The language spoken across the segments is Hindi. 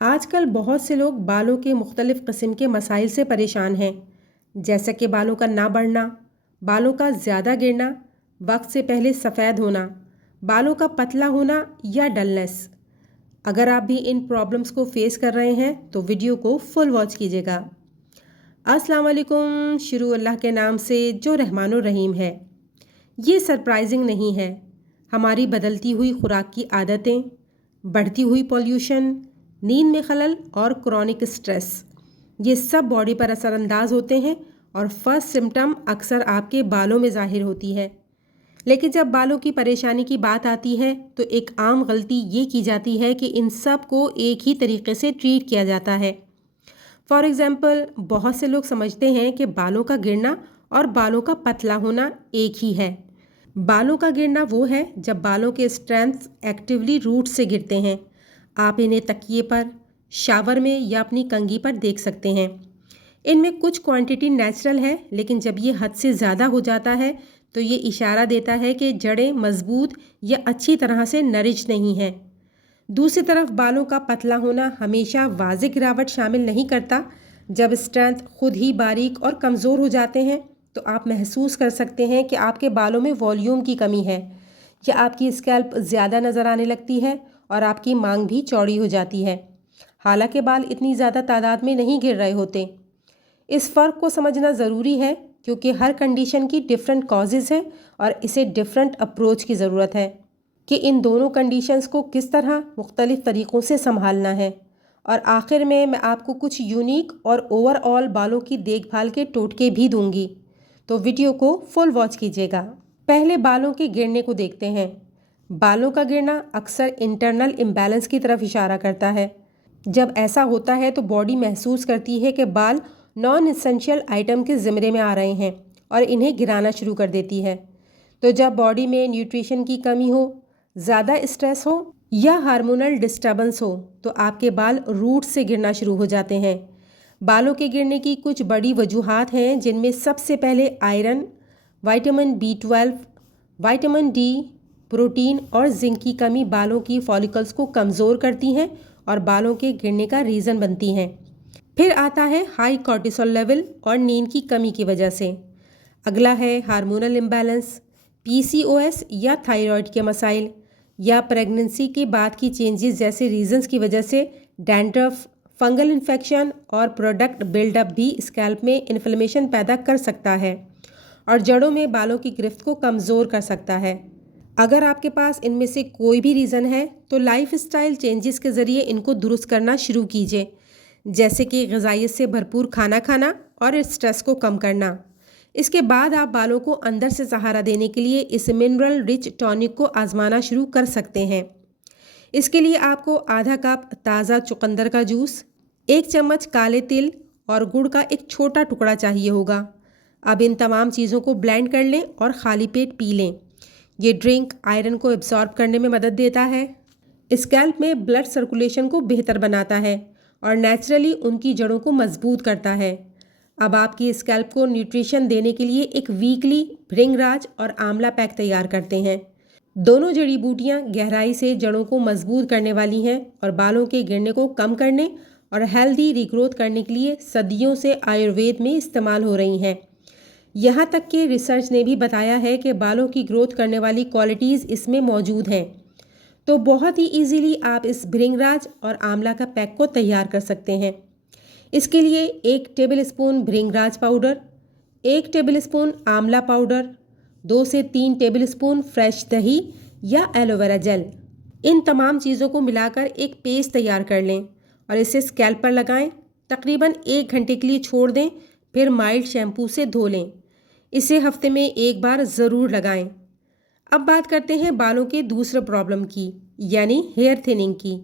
आजकल बहुत से लोग बालों के मुख्तलिफ़ किस्म के मसाइल से परेशान हैं, जैसा कि बालों का ना बढ़ना, बालों का ज़्यादा गिरना, वक्त से पहले सफ़ेद होना, बालों का पतला होना या डलनेस। अगर आप भी इन प्रॉब्लम्स को फेस कर रहे हैं तो वीडियो को फुल वॉच कीजिएगा। अस्सलाम वालेकुम। शुरू अल्लाह के नाम से जो रहमानुर रहीम है। ये सरप्राइजिंग नहीं है। हमारी बदलती हुई खुराक की आदतें, बढ़ती हुई पॉल्यूशन, नींद में खलल और क्रॉनिक स्ट्रेस, ये सब बॉडी पर असरअंदाज होते हैं और फर्स्ट सिम्टम अक्सर आपके बालों में ज़ाहिर होती है। लेकिन जब बालों की परेशानी की बात आती है तो एक आम गलती ये की जाती है कि इन सब को एक ही तरीके से ट्रीट किया जाता है। फॉर एग्ज़ाम्पल, बहुत से लोग समझते हैं कि बालों का गिरना और बालों का पतला होना एक ही है। बालों का गिरना वो है जब बालों के स्ट्रैंड्स एक्टिवली रूट से गिरते हैं। आप इन्हें तकिए पर, शावर में या अपनी कंघी पर देख सकते हैं। इनमें कुछ क्वांटिटी नेचुरल है, लेकिन जब ये हद से ज़्यादा हो जाता है तो ये इशारा देता है कि जड़ें मजबूत या अच्छी तरह से नरिश नहीं हैं। दूसरी तरफ बालों का पतला होना हमेशा वाज़िह गिरावट शामिल नहीं करता। जब स्ट्रेंथ खुद ही बारीक और कमज़ोर हो जाते हैं तो आप महसूस कर सकते हैं कि आपके बालों में वॉल्यूम की कमी है, या आपकी स्कैल्प ज़्यादा नज़र आने लगती है और आपकी मांग भी चौड़ी हो जाती है। हालांकि बाल इतनी ज़्यादा तादाद में नहीं गिर रहे होते। इस फ़र्क को समझना ज़रूरी है क्योंकि हर कंडीशन की डिफरेंट कॉजेज़ हैं और इसे डिफरेंट अप्रोच की ज़रूरत है कि इन दोनों कंडीशंस को किस तरह मुख्तलिफ़ तरीक़ों से संभालना है। और आखिर में मैं आपको कुछ यूनिक और ओवरऑल बालों की देखभाल के टोटके भी दूंगी, तो वीडियो को फुल वॉच कीजिएगा। पहले बालों के गिरने को देखते हैं। बालों का गिरना अक्सर इंटरनल इम्बैलेंस की तरफ इशारा करता है। जब ऐसा होता है तो बॉडी महसूस करती है कि बाल नॉन एसेंशियल आइटम के ज़िम्मे में आ रहे हैं और इन्हें गिराना शुरू कर देती है। तो जब बॉडी में न्यूट्रिशन की कमी हो, ज़्यादा स्ट्रेस हो या हार्मोनल डिस्टर्बेंस हो तो आपके बाल रूट से गिरना शुरू हो जाते हैं। बालों के गिरने की कुछ बड़ी वजूहात हैं, जिनमें सबसे पहले iron, vitamin B12, vitamin D, protein और जिंक की कमी बालों की फॉलिकल्स को कमज़ोर करती हैं और बालों के गिरने का रीज़न बनती हैं। फिर आता है हाई कॉर्टिसोल लेवल और नींद की कमी की वजह से। अगला है हार्मोनल इम्बैलेंस, PCOS या थायराइड के मसाइल, या प्रेगनेंसी के बाद की चेंजेस जैसे रीजंस की वजह से डैंड्रफ, फंगल इन्फेक्शन और प्रोडक्ट बिल्डअप भी स्कैल्प में इन्फ्लेमेशन पैदा कर सकता है और जड़ों में बालों की गिरफ्त को कमज़ोर कर सकता है। अगर आपके पास इनमें से कोई भी रीज़न है तो लाइफस्टाइल चेंजेस के ज़रिए इनको दुरुस्त करना शुरू कीजिए, जैसे कि ग़िज़ाइयत से भरपूर खाना खाना और स्ट्रेस को कम करना। इसके बाद आप बालों को अंदर से सहारा देने के लिए इस मिनरल रिच टॉनिक को आजमाना शुरू कर सकते हैं। इसके लिए आपको आधा कप ताज़ा चुकंदर का जूस, 1 चम्मच काले तिल और गुड़ का एक छोटा टुकड़ा चाहिए होगा। अब इन तमाम चीज़ों को ब्लेंड कर लें और खाली पेट पी लें। ये ड्रिंक आयरन को एब्जॉर्ब करने में मदद देता है, स्कैल्प में ब्लड सर्कुलेशन को बेहतर बनाता है और नेचुरली उनकी जड़ों को मजबूत करता है। अब आपकी स्कैल्प को न्यूट्रिशन देने के लिए एक वीकली भृंगराज और आंवला पैक तैयार करते हैं। दोनों जड़ी बूटियां गहराई से जड़ों को मजबूत करने वाली हैं और बालों के गिरने को कम करने और हेल्दी रीग्रोथ करने के लिए सदियों से आयुर्वेद में इस्तेमाल हो रही हैं। यहाँ तक कि रिसर्च ने भी बताया है कि बालों की ग्रोथ करने वाली क्वालिटीज़ इसमें मौजूद हैं। तो बहुत ही इजीली आप इस भृंगराज और आंवला का पैक को तैयार कर सकते हैं। इसके लिए 1 टेबलस्पून भृंगराज पाउडर, 1 टेबलस्पून आंवला पाउडर, 2 से 3 टेबलस्पून फ्रेश दही या एलोवेरा जेल, इन तमाम चीज़ों को मिलाकर एक पेस्ट तैयार कर लें और इसे स्कैल्प पर लगाएं। तकरीबन 1 घंटे के लिए छोड़ दें, फिर माइल्ड शैम्पू से धो लें। इसे हफ्ते में एक बार ज़रूर लगाएं। अब बात करते हैं बालों के दूसरे प्रॉब्लम की, यानी हेयर थिनिंग की।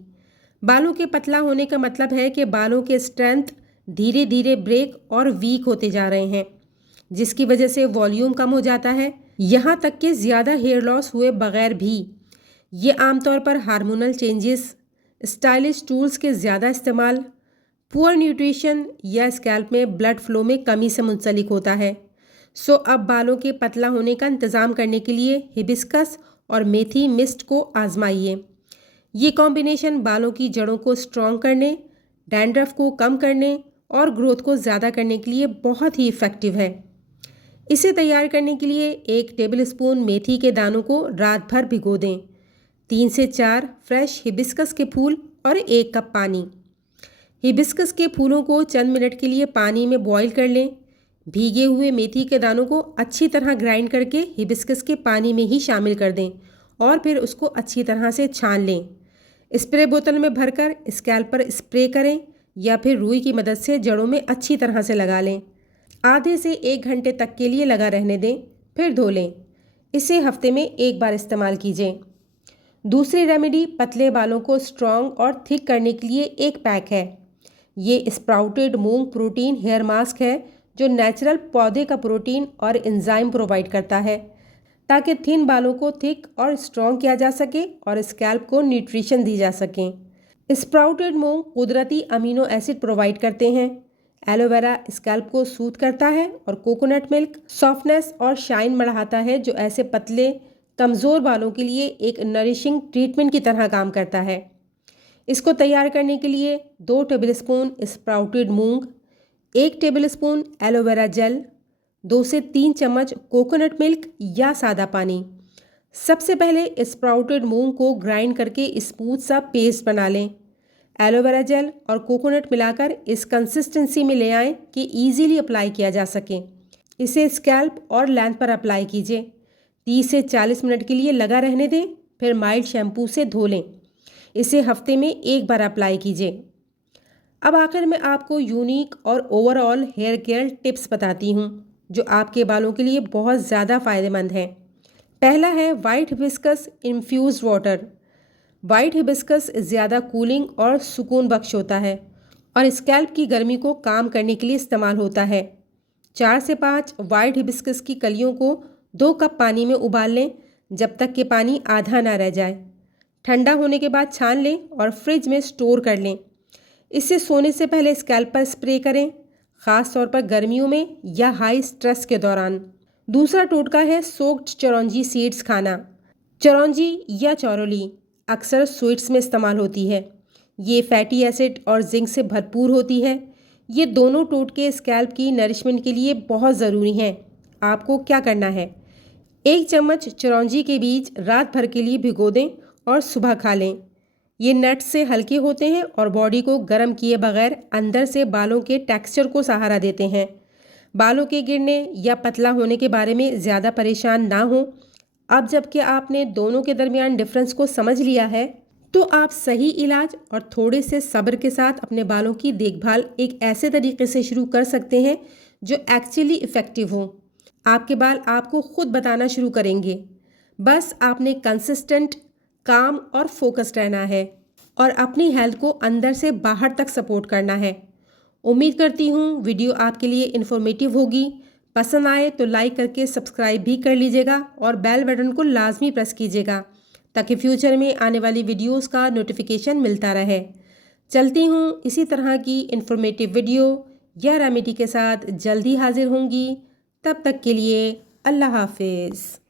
बालों के पतला होने का मतलब है कि बालों के स्ट्रेंथ धीरे धीरे ब्रेक और वीक होते जा रहे हैं, जिसकी वजह से वॉल्यूम कम हो जाता है, यहाँ तक कि ज़्यादा हेयर लॉस हुए बगैर भी। ये आमतौर पर हार्मोनल चेंजेस, स्टाइलिश टूल्स के ज़्यादा इस्तेमाल, पुअर न्यूट्रिशन या स्कैल्प में ब्लड फ्लो में कमी से मुंसलिक होता है। सो अब बालों के पतला होने का इंतज़ाम करने के लिए हिबिस्कस और मेथी मिस्ट को आजमाइए। ये कॉम्बिनेशन बालों की जड़ों को स्ट्रॉन्ग करने, डैंड्रफ को कम करने और ग्रोथ को ज़्यादा करने के लिए बहुत ही इफ़ेक्टिव है। इसे तैयार करने के लिए 1 टेबलस्पून मेथी के दानों को रात भर भिगो दें। 3 से 4 फ्रेश हिबिस्कस के फूल और 1 कप पानी। हिबिस्कस के फूलों को चंद मिनट के लिए पानी में बॉईल कर लें। भीगे हुए मेथी के दानों को अच्छी तरह ग्राइंड करके हिबिस्कस के पानी में ही शामिल कर दें और फिर उसको अच्छी तरह से छान लें। स्प्रे बोतल में भरकर स्कैल्प पर स्प्रे करें या फिर रुई की मदद से जड़ों में अच्छी तरह से लगा लें। आधे से 1 घंटे तक के लिए लगा रहने दें, फिर धो लें। इसे हफ्ते में 1 बार इस्तेमाल कीजिए। दूसरी रेमेडी पतले बालों को स्ट्रॉन्ग और थिक करने के लिए एक पैक है। ये स्प्राउटेड मूंग प्रोटीन हेयर मास्क है जो नेचुरल पौधे का प्रोटीन और एंजाइम प्रोवाइड करता है ताकि थिन बालों को थिक और स्ट्रॉन्ग किया जा सके और स्कैल्प को न्यूट्रिशन दी जा सके। स्प्राउटेड मूंग कुदरती अमीनो एसिड प्रोवाइड करते हैं। एलोवेरा स्कैल्प को सूथ करता है और कोकोनट मिल्क सॉफ्टनेस और शाइन बढ़ाता है जो ऐसे पतले कमज़ोर बालों के लिए एक नरिशिंग ट्रीटमेंट की तरह काम करता है। इसको तैयार करने के लिए 2 टेबलस्पून स्प्राउटेड मूंग, 1 टेबलस्पून एलोवेरा जेल, 2 से 3 चम्मच कोकोनट मिल्क या सादा पानी। सबसे पहले स्प्राउटेड मूंग को ग्राइंड करके स्मूथ सा पेस्ट बना लें। एलोवेरा जेल और कोकोनट मिलाकर इस कंसिस्टेंसी में ले आएं कि इजीली अप्लाई किया जा सके। इसे स्कैल्प और लेंथ पर अप्लाई कीजिए। 30 से 40 मिनट के लिए लगा रहने दें, फिर माइल्ड शैम्पू से धो लें। इसे हफ्ते में 1 बार अप्लाई कीजिए। अब आखिर में आपको यूनिक और ओवरऑल हेयर केयर टिप्स बताती हूँ जो आपके बालों के लिए बहुत ज़्यादा फ़ायदेमंद हैं। पहला है white hibiscus infused water. White hibiscus ज़्यादा कूलिंग और सुकून बख्श होता है और स्कैल्प की गर्मी को काम करने के लिए इस्तेमाल होता है। 4 से 5 वाइट हिबिस्कस की कलियों को 2 कप पानी में उबाल लें जब तक कि पानी आधा ना रह जाए। ठंडा होने के बाद छान लें और फ्रिज में स्टोर कर लें। इससे सोने से पहले स्कैल्प पर स्प्रे करें, ख़ास तौर पर गर्मियों में या हाई स्ट्रेस के दौरान। दूसरा टोटका है सोक्ड चिरौंजी सीड्स खाना। चिरौंजी या चौरोली अक्सर स्वीट्स में इस्तेमाल होती है। ये फैटी एसिड और जिंक से भरपूर होती है। ये दोनों टोटके स्कैल्प की नरिशमेंट के लिए बहुत ज़रूरी हैं। आपको क्या करना है, 1 चम्मच चिरौंजी के बीज रात भर के लिए भिगो दें और सुबह खा लें। ये नट्स से हल्के होते हैं और बॉडी को गर्म किए बगैर अंदर से बालों के टेक्सचर को सहारा देते हैं। बालों के गिरने या पतला होने के बारे में ज़्यादा परेशान ना हो। अब जबकि आपने दोनों के दरमियान डिफरेंस को समझ लिया है तो आप सही इलाज और थोड़े से सब्र के साथ अपने बालों की देखभाल एक ऐसे तरीके से शुरू कर सकते हैं जो एक्चुअली इफ़ेक्टिव हो। आपके बाल आपको खुद बताना शुरू करेंगे। बस आपने कंसिस्टेंट, काम और फोकस्ड रहना है और अपनी हेल्थ को अंदर से बाहर तक सपोर्ट करना है। उम्मीद करती हूँ वीडियो आपके लिए इन्फॉर्मेटिव होगी। पसंद आए तो लाइक करके सब्सक्राइब भी कर लीजिएगा और बेल बटन को लाजमी प्रेस कीजिएगा ताकि फ्यूचर में आने वाली वीडियोस का नोटिफिकेशन मिलता रहे। चलती हूँ इसी तरह की इन्फॉर्मेटिव वीडियो या रेमेडी के साथ जल्दी हाजिर होंगी। तब तक के लिए अल्लाह हाफिज़।